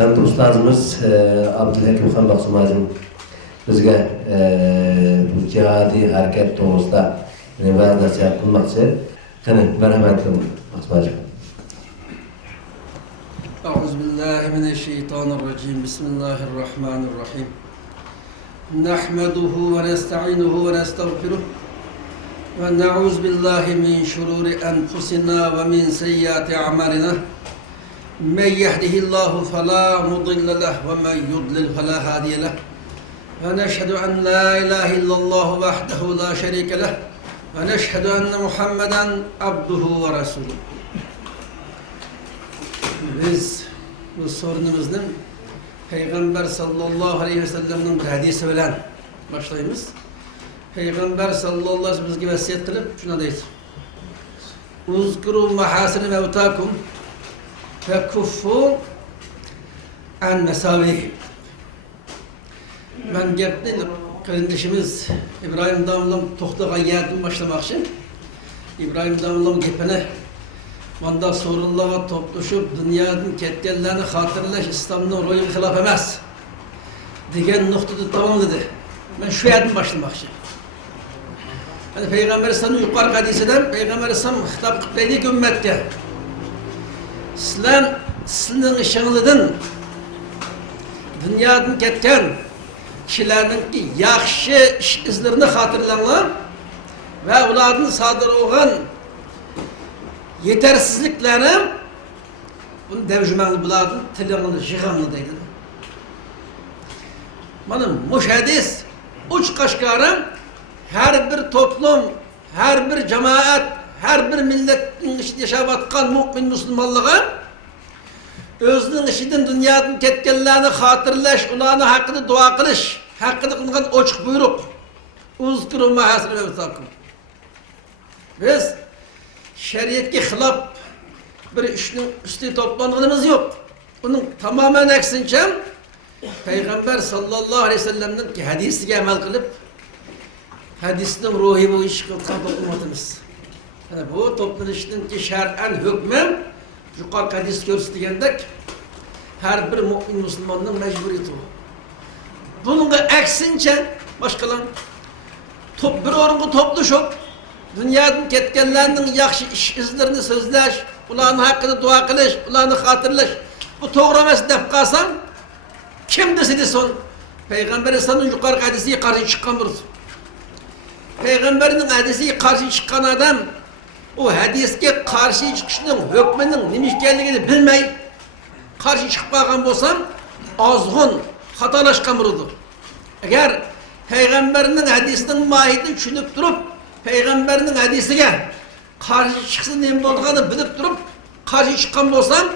Sanat ustazımız Abdülhakim Han Baksumacım bizge bu cihadi hareket doğusunda bazı nasihat kılmakçı. Yani merhametli Baksumacım. Euzubillahimineşşeytanirracim. Bismillahirrahmanirrahim. Nahmeduhu ve nesta'inuhu ve nestağfiruh. Ve na'uz billahi min şururi enfusina ve min seyyiati a'malina. Men yehdihillahu fela mudille leh ve men yudlil fela hadiye leh. Ve neşhedü en la ilahe illallah vahdehu la şerike leh. Ve neşhedü enne Muhammeden abduhu ve resuluh. Biz bu sorunumuzun Peygamber sallallahu aleyhi ve sellem'in hadisi bilen başlayımız. Peygamber sallallahu aleyhi ve sellem bizge vasiyet kılıp şuna deydi. Uzkuru mahasini mevtakum ve kuffu an mesavihim. Ben gepni kardeşimiz İbrahim Damlam tohtağa yerden başlamak için İbrahim Damlam gepine manda sorunlara topluşup dünyanın ketkenlerini hatırlaş İslam'ın rolü hilaf emez degen noktada tamam dedi. Ben şu yerden başlamak için. Yani Peygamber Sallallahu yukarı hadiseden Peygamber Sallallahu hitap kıtleydi ümmetke. Sizin işinizden dünyanın ketken kişilerin ki yaxşı iş izlerini hatırlanlar ve onların sadır olan yetersizliklerini bunu devcümenli buladın, tilyanlı, jıganlı deydi. Bana müşahedis, uç kaşkarı her bir toplum, her bir cemaat, her bir milletin içinde yaşavatkan mümin Müslümanlığı özünün içinden dünyanın ketkenlerini hatırlaş, onların hakkını dua kılış, hakkını kılgan oçuk buyruk. Uzkuru mahasını ve takım. Biz şeriatki hilaf bir işin üstü toplandığımız yok. Bunun tamamen eksince Peygamber sallallahu aleyhi ve sellem'in ki hadisiga amal kılıp hadisinin ruhi bu iş kılkan toplumumuz. Yani bu toplumumuzun ki şer'en hükmü yukarı hadis göstergendek her bir mümin Müslümanın mecburiyeti o. Bunun eksince başkalarının bir orungu topluşup dünyanın ketkenlerinin yaxşı iş izlerini sözleş, ulanın hakkını dua kılış, ulanı hatırlaş. Bu doğraması dep kalsan, kim desedi son? Peygamber Efendimiz'in yukarı hadisiye karşı çıkan burası. Peygamberin hadisiye karşı çıkan adam, o hadiske karşı çıkışının, hükmünün nimişkenliğini bilmey, karşı çıkıp bakın bolsam, azgın, hatalaşkan burası. Eğer Peygamberinin hadisinin mahiyetini düşünüp durup, Peygamberinin hadisine karşı çıksın neyim olduğunu bilip durup karşı çıkan olsam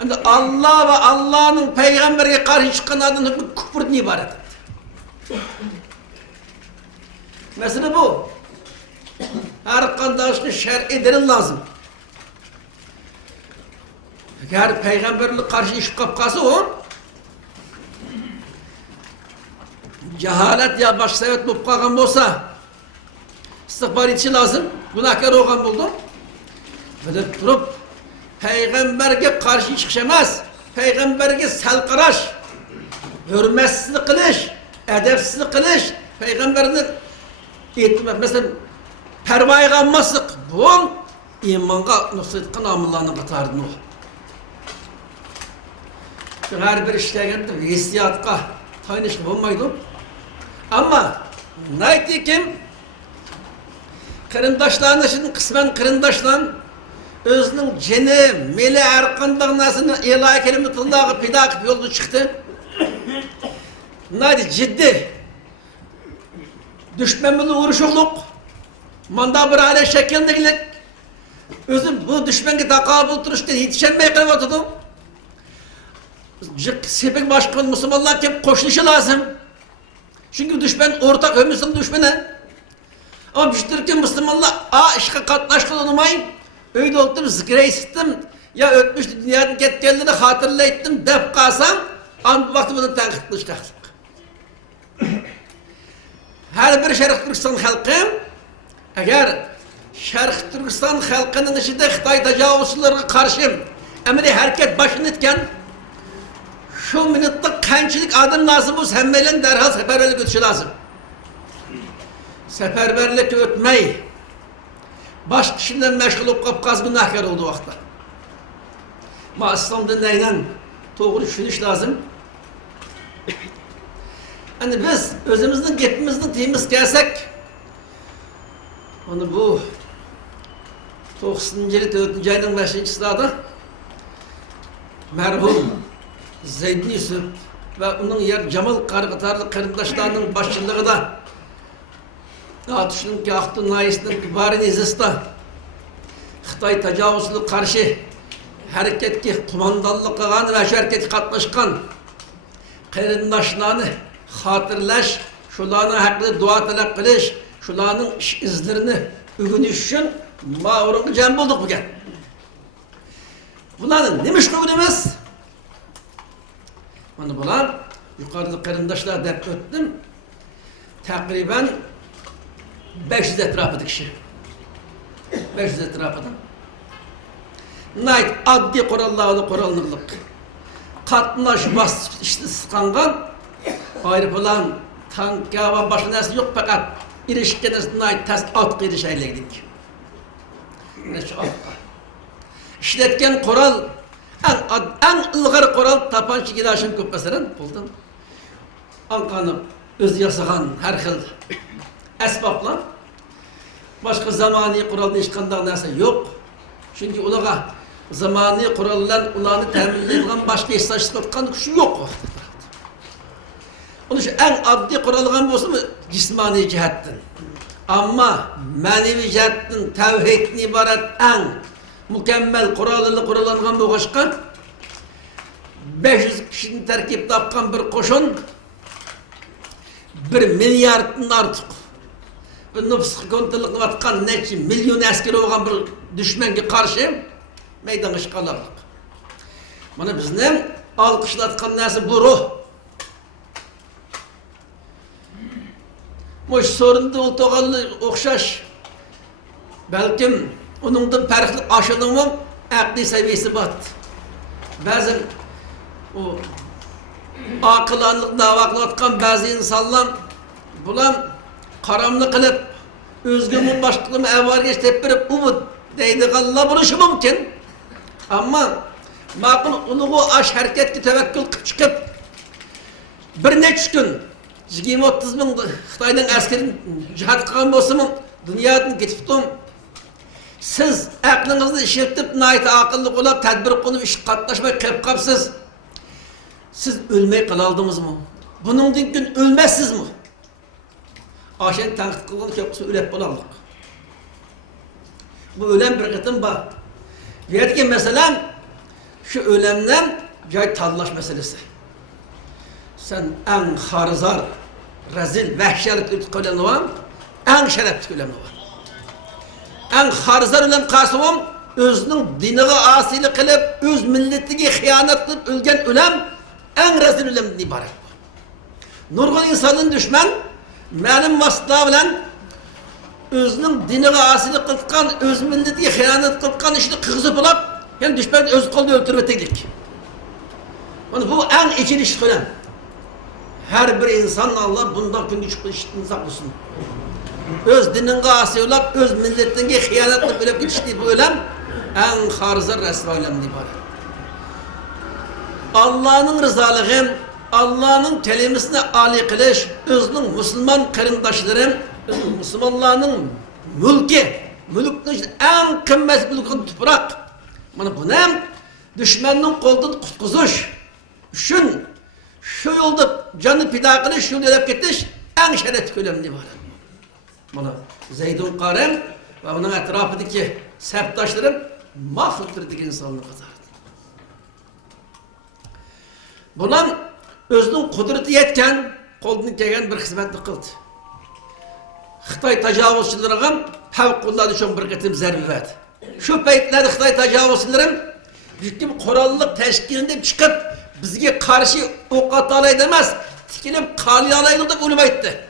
yani Allah ve Allah'ın Peygamber'e karşı çıkan adının hükmü küfürden ibaret. Mesela bu. Her kandaşın şer'i delil lazım. Eğer Peygamber'le karşı iş kapkası o cehalet ya başsayet mupkakan olsa İstihbar için lazım. Günahkar olgan buldum. Bilip durup Peygamber'e karşı çıkışamaz. Peygamber'e salqaraş, hürmetsizlik kılış, edepsizlik kılış, Peygamber'in eğitim mesela pervayı kalmasık. Bu imanға nusretkan amıllarının katarını o. Her bir işlegendir, hissiyatqa taynışlı olmaydı. Ama neytikim kırındaşlarının için kısmen kırındaşlan özünün ceni, meli, erkandağın nasını ilahi kelimetullahı pidakıp yolda çıktı. Neydi? Ciddi. Düşmanımızla uğraşıklık. Manda bir aile şekildelik. Özüm bu düşmanı takabül duruşta yetişemeye kılıp oturdum. Sepek başka Müslümanlar hep koşuluşu lazım. Çünkü düşman ortak ömürsün düşmanı. Ama piştirirken Müslümanlar işe katlaşkan olmayın. Öyle oldum, zikre işittim. Ya ötmüştü dünyanın ketkenlerini hatırlayıttım. Dep kalsam, an bu vakti bunu tenkit kılıştık. Her bir Şerq Türkistan halkı, eğer Şerq Türkistan halkının içinde Xitay tecavüzçülerine karşı emri hareket başını etken, şu minutda kançilik adım lazım bu hemmeyle derhal seferberlik ötüşü lazım. Seferberlik ötmeyi baş kişiden meşgul olup kapkaz günahkar oldu vakta. Ma İslam'da neyle doğru düşünüş lazım. Hani biz özümüzün gepimizden temiz gelsek onu bu 90. 4. ayının 5. sırada merhum Zeydin Yusuf ve onun yer Cemal Kargıtarlı karındaşlarının başçılığı da Atışının ki Ahtun Nayis'nin kibarın izista Xitay tecavüzüne karşı hareketki kumandallık kılan ve hareketi katlaşkan karındaşlarını hatırlaş, şularına haklı dua talep kılış, şularının izlerini ügünüş için mağrurun cem bulduk bugün. Bunların neymiş bugünümüz? Bunlar yukarıda karındaşlar dep öttüm. Takriben 500 etrafıdı kişi. 500 etrafıdan. Nayt addi kurallarını kuralnırlık. Katnaş bas işte sıkangan ayrı falan tanka ve başka neresi yok fakat ilişkiniz nayt test at kıydı şeyle gidik. Ne şu at. İşletken kural en ılgar kural tapançı gidaşın köpmesinden buldum. Ankanı öz yasagan her xil esbabla başka zamani kuralda hiç kandak neresi yok. Çünkü ulağa zamani kurallar ulanı temin edilen başka ihsaçlıktan kuşu yok. Onun için en adli kuralgan olsa mı cismani cihetten. Ama manevi cihetten tevhidini ibaret en mükemmel kuralını kurallangan bu başka 500 kişinin terkip tapkan bir koşun 1 milyardın artık nüfus kontrolü vatkan neçi milyon askeri olan bir düşmenge karşı meydan işgalarlık. Bana bizden alkışlatkan nesi bu ruh. Bu sorunda oltağalı okşaş. Belki onun da farklı aşılımın akli seviyesi bat. Bazen o akılanlık davaklatkan bazı insanlar bulan karamlı kılıp özgürlüğün başlığımı evvar geç tepkirip umut deydi Allah buluşu mümkün. Ama makul uluğu aş hareket ki tevekkül çıkıp bir neç gün 20-30 bin Xitay'dan askerin cihat kılan bolsunun dünyadan getiptim. Siz aklınızı işletip nait akıllı olap tedbir konup iş katlaşmaya kep kapsız. Siz ölmeye kalaldınız mı? Bunun gün ölmezsiz mi? Aşen tenkit kılgan köpüsü ölep bulalım. Bu ölen bir kıtım var. Diyet ki mesela şu ölemden cahit tallaş meselesi. Sen en harzar, rezil, vehşelik ölen olan, en şerefli ölen olan. En harzar ölen kasımım, özünün dinine asili kılıp, öz milletine hıyanet kılıp ölgen ölem, en rezil ölemden ibaret bu. Nurgun insanın düşman, benim vasıtla bilen özünün dinine asili kılkan, öz milletine hıyanet kılkan işini kızı bulup, hem düşman öz kolunu öldürmetelik. Bu en içil iş ölen. Her bir insan Allah bundan gün işitini saklısın. Öz dinine asili olup, öz milletine hıyanet kılıp ölüp geçtiği bu ölem, en harzar resva ölemden ibaret. Allah'ın rızalığı, Allah'ın kelimesine âli kılış, özünün Müslüman karındaşların, Müslümanların mülki, mülkün en kıymetli mülkün toprak. Bu ne? Düşmanın kolunu kutkuzuş, şu yolda canı pida kılış, şu yolda getiş, en şerefli önemli var. Bana Zeydun Karem ve onun etrafındaki septaşlarım mahvettirdik insanlığı kazandı. Bundan özünün kudreti yetken, kolunu kegen bir hizmetli kıldı. Xitay tecavüzçilerine fevkulladı için bir kıtım zerbi verdi. Şu peytlerde Xitay tecavüzçilerim hüküm kurallık teşkilinde çıkıp bizge karşı ok atalay demez, tikilip kalyalaydı da ölüm etti.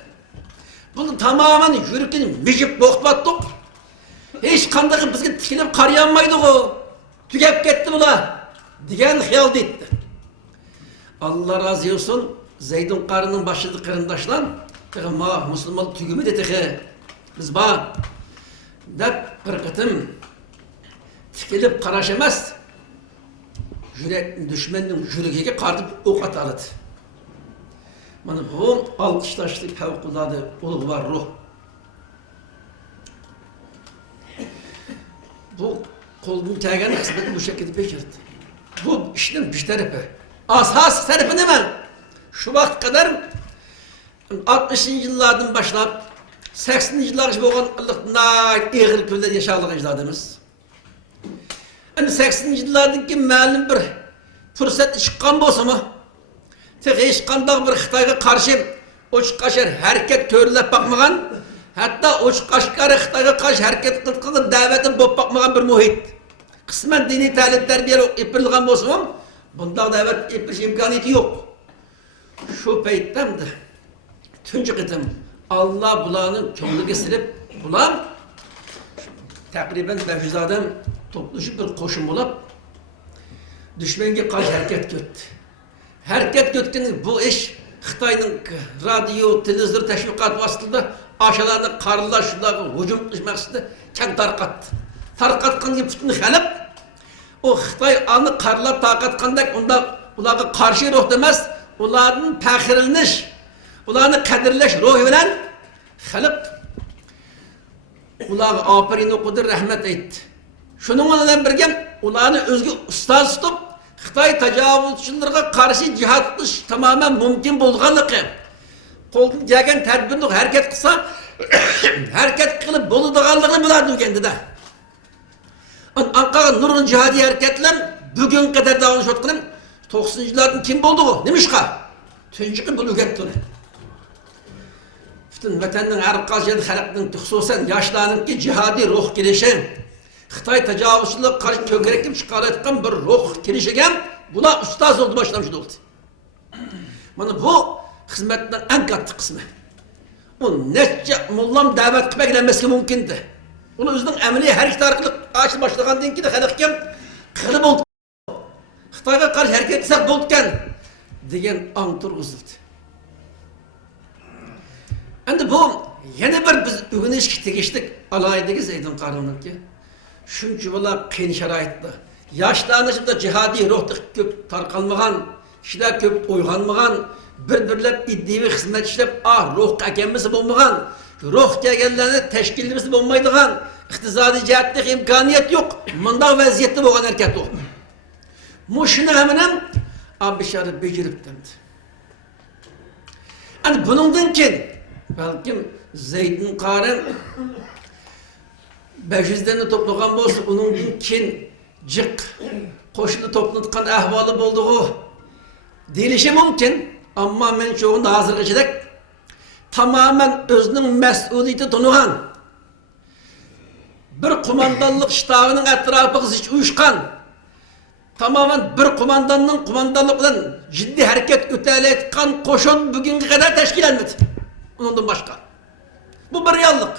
Bunu tamamen yürürken mücip bokbattık. Hiç kandığı bizge tikilip karyanmaydık o. Tükep gitti bula. Digen hıyal etti. Allah razı olsun. Zeydun Qarı'nın başladığı kırındaşlar. Ma Müslüman tügümü de tehe. Biz ba. Dep bir kıtım. Tikilip qaraş emas. Düşmanın yüreğine qartıp ok atalıdı. Mana bu alqışlaşlı fevqulade ulug' var ruh. Bu kolun kelgen hizmetini bu şekilde becerdi. Bu işin bir tarafı. Asas tarafı ne ben? Şu vakit kadar 60. yıllardan başlayıp 80. yıllar gibi olan eğil köyde yaşadık ecdadımız. Yani 80. yıllardaki malum bir fırsat çıkan bolsa mı? Tek hiç kandak bir Xitayga karşı uç kaşar hareket körülep bakmagan, hatta uç kaşkarı Xitayga karşı hareket kıldığı davetin bop bakmagan bir muhit. Kısmen dini talim terbiye yapılgan bolsa mı? Bunda davet yapış imkaniyeti yok. Şu peyttemdi. Tüncü kıtım Allah bulanın çoğunu kesirip bulan takriben 500 adam topluşup bir koşum bulup düşmenge karşı hareket götü. Hareket götünün bu iş Xitay'ın radyo, televizyon teşvikat vasıtında aşağılarında karlılar şunları hücum etmekçide keng tarqattı. Tarqatkan gibi bütün halk o Xitay anı karlar tarqatkandak onda ularga karşı ruh demez, ulardan faxrlanish, ularni qadrlash ruhi bilan halk ularga aferin okudu, rahmet aytdi. Şunun bilan birge ularni o'ziga ustoz tutib Xitay tajovuzchilarga qarshi jihad qilish tamamen mumkin bo'lganligi, qo'ldan kelgan tadbirni harakat qilsa harakat qilib bo'ladiganligi biladi o'gandida. Anqara nurun jihadi hareketler bugün kadar devam ettiğim 90 yıllardan kim buldu o? Nemişka? Tüncükü bu lügatları. Bütün vatanın arkadaşları halkının hususen yaşlarının ki cihadi ruh gelişen Xitay tecavüzçülüğü karşı kökerekli çıkartkan bir ruh gelişen buna ustaz oldu başlamış oldu. Bana bu hizmetten en katı kısmı. O nece mullam davet kıpa gidenmesi mümkündü. Onu özünün emeli her iki taraflı açı başlayan deyin ki de halkım kırıp oldu. Xitayga karşı hareket etsek boltken degan an turg'izildi. Endi bu yana bir biz o'rganishga tegishlik alayidagi Zeydun Qarı'nınki. Shuncha bola qiyin sharoitda yoshlarni ichida jihodiy ruhda ko'p tarqalmagan, kishilar ko'p uyg'onmagan, bir-birlab iddiaviy xizmat ishlab, ruhga akamisi bo'lmagan, ruh kelganlarni tashkilimiz bo'lmaydigan, iqtisodiy jihatda imkoniyat yo'q. Bunday vaziyatda bo'lgan harakat yo'q. Muşunu hemen abişarı becerip demdi. Yani bunundan ki belki Zeydun Qarı 500'lerini toplagan bolsa onundan kin cık koşulu toplatkan ahvalı bulduğu değilişi mümkün ama men çoğunda hazır geçecek tamamen özünün mesuliyeti tunuğan bir kumandanlık ştabının etrafı hiç uyuşkan tamamen bir kumandanın kumandanlıktan ciddi hareket öteletkan koşun bugünkü kadar teşkil etmedi. Ondan başka. Bu bir reallık.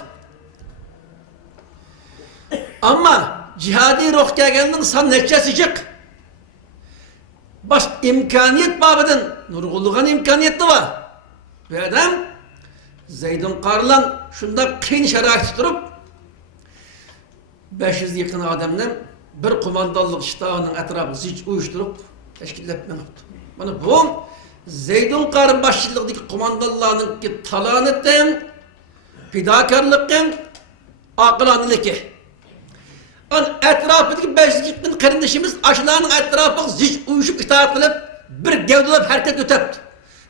Ama cihadi ruh gelgenin san neticesi çık. Baş imkaniyet babından nurgulluğun imkaniyeti var. Ve adam Zeydun Qarı'lan şunda kıyın şerait tuturup 500 yakın adamdan bir kumandanlık ştabının etrafı hiç uyuşturup teşkil etmemişti. Bana bu Zeydun Qarı başçılığındaki kumandanlarının ki talanetten, fidakarlıktan, akılanlıkı. Etrafındaki 500 yakın kardeşimiz aşılarının etrafı hiç uyuşup itaat kılıp bir gevdelap hareket ötepti.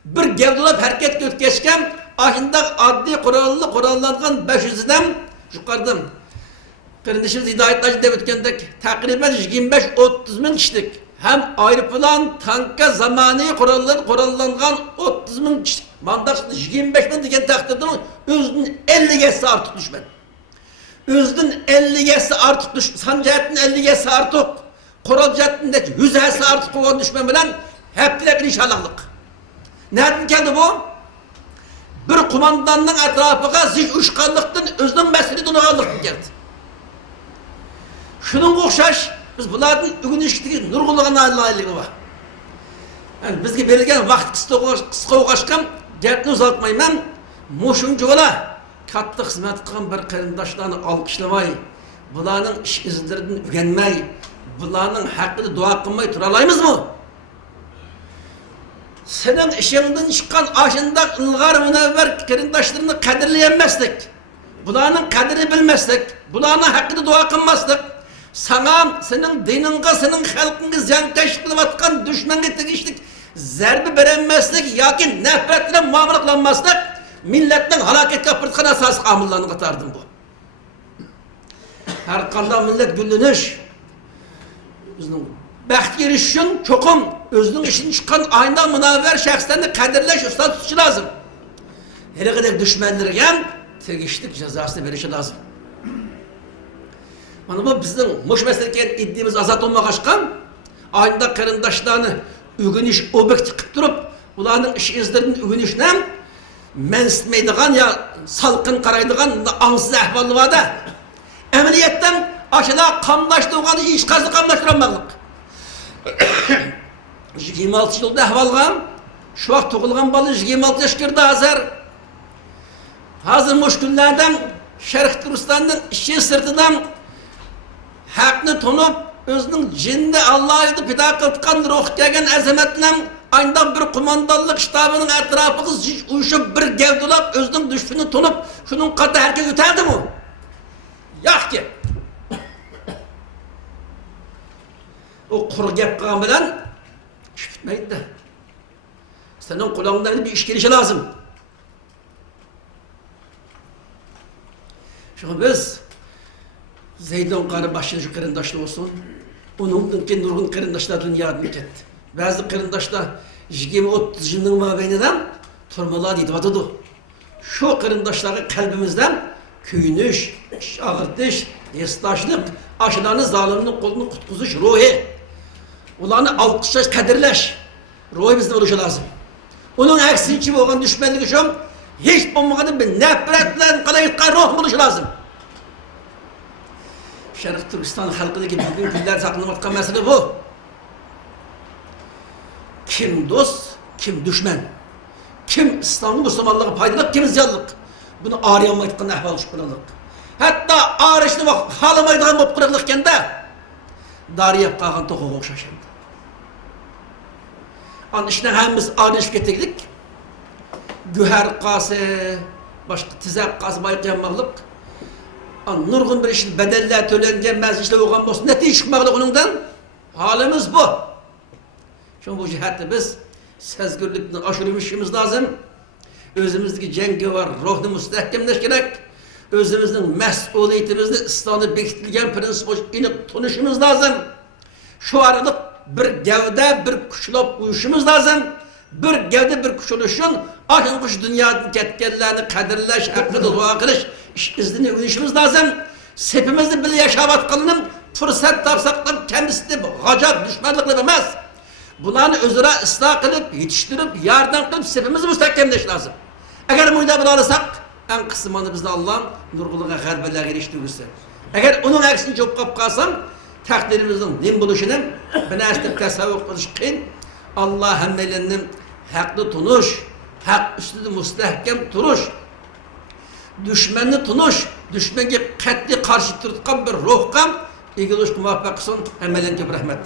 Bir gevdelap hareket ötkeşken aşında adli kurallangan 500'den yukarıdan kardeşimiz hidayetler devletkendek takriben 25-30 bin kişilik hem aeroplan, tanka, zamani kurallangan 30 bin kişilik mandak 25 bin diken takdirde özünün 50 geçsi artık düşmen. Özünün 50 geçsi artık düşmen, sancahatın 50 geçsi artık, kuralcahatın 100 geçsi artık olan düşmen bilen hep dilekli inşallahlık. Nereden geldi bu? Bir kumandanın etrafıga ziş uçkanlıktan özünün mesuliyetini aldık geldi. Şunun okşaş, biz bunlardan ürün ilişkideki nurgulluğuna layıklığı var. Yani bizga berilgan vaqt qisqa o'qashqam, gapni uzatmayman. Mushuncha bo'la katta xizmat qilgan bir qarindoshlarni olqishlamay, bularning ish izlaridan o'rganmay, bularning haqqida duo qilmay tura olamizmi? Senin işinden çıkan aşında ılgar münevver qarindoshlarni qadrlayolmaslik, bularning qadrini bilmaslik, bularning haqqida duo qilmaslik, sana, senin diningga, senin xalqingga ziyonkashlik qilayotgan dushmanga tegishlik zarba berilmaslik yoki nafrat bilan muomala qilinmaslik millatning halokatga olib borgan asosiy omillarning qatoridan bu. Har qanday millat gullanish, bizning baxtga erishish uchun cho'qim o'zining ishidan chiqqan aynan munavvar shaxslarni qadrlash, ustod tutish lozim. Haliqidek dushmanlarga ham tegishli jazosini berish lozim. Mana bu bizning mush masalaga iddimiz azat olmag'achqa, aynan qarindoshlarni o'g'inish obyekti qilib turib, ularning ish izlaridan o'g'inishni ham mensitmaydigan ya salqin qaraydigan angsiz ahvollar borda. Amaliyotdan ashula qamlashtirgan ish qazni qamlashtirolmaqlik. 26 yılda ahvalga, şu vaqt tug'ilgan bola 26 yoshga kirdi hozir. Hozir mushkullardan Sharq Turkistondan ishi sirtidan haqni tunib, o'zining jinni Allohni pido qilgan ruh kelgan azamatdan aynan bir qo'mondonlik shtabining atrofiga uyushib bir gavdalab o'zining dushmanini tunib, shuning qatda harakaga o'tadimi? Yo'qki. O quru gap qilgan bilan ish bitmaydi. Senin qo'lingdan bir ish kelishi lozim. Şunu biz Zeydon qarı başını şu qarindoshlar olsun. Onundan keyin nurg'un qarindoshlar dunyodan ketdi. Ba'zi qarindoshlar 20-30 yilning mobaynida turmalar yetibadi. Şu qarindoshlarga qalbimizdan kuyinish, og'irtish, esdashlik, ashlarni zolimning qo'lini qutqizish ruhi, ularni alqishlash, qadrlash ruhi bizda bo'lishi lozim. Uning aksincha bo'lgan dushmanligi uchun hech bo'lmaganda bir nafrat bilan qilayotgan ruh bo'lishi lozim. Sharq Turkiston xalqidagi bugungi kunlar saqlanayotgan masala bu. Kim do'st, kim dushman? Kim islomni musulmonlarga foydali, kim ziyonli? Buni arayolmaydigan ahvol shuqurlik. Hatto arishni xolamaydigan bo'lib qolganda dariyab qolgan to'g'riga o'xshashadi. Ana ishni hammamiz arishib ketdik. Güher qasi, boshqa tizaq qasi bayqayanmaqlik. Nurg'un bir ishni bedeller to'langan mazishlar bo'lgan bo'lsa, natija chiqmaqlik uningdan holimiz bu. Shu bu jihatda biz sezgirlikni oshirishimiz lozim. O'zimizdagi jangovar ruhni mustahkamlash kerak. O'zimizning mas'uliyatimizni islomda bekitilgan prinsip aniq tunishimiz lozim. Shu orada bir gavda, bir kuchlab uyushimiz lozim. Bir gavda, bir kuch olishun, aşınqış dunyodan ketganlarni qadrlash, haqida duo qilish, ish izini o'rganishimiz lozim. Sepimizni bir yashayotganning fursat topsak ham kamsitib, g'ajab dushmanliklar emas. Bularni o'zaro isloh qilib, yetishtirib, yordam qilib sepimizni mustahkamlash lozim. Agar bunda bila olsak, en qismini bizda Alloh nurg'ulga g'albalarga erishtirsa. Agar uning aksini cho'p qolib qolsam, taqdirimizning nim bo'lishini bir narsa tasavvur qilish qiyin. Allah hammelerinin haqqı tunuş, haq üstüde mustahkem turuş, düşmanını tunuş, düşmanga qat'iy qarshi turgan bir ruhqa egilishga muvaffaq qilsin. Hammalarga rahmat.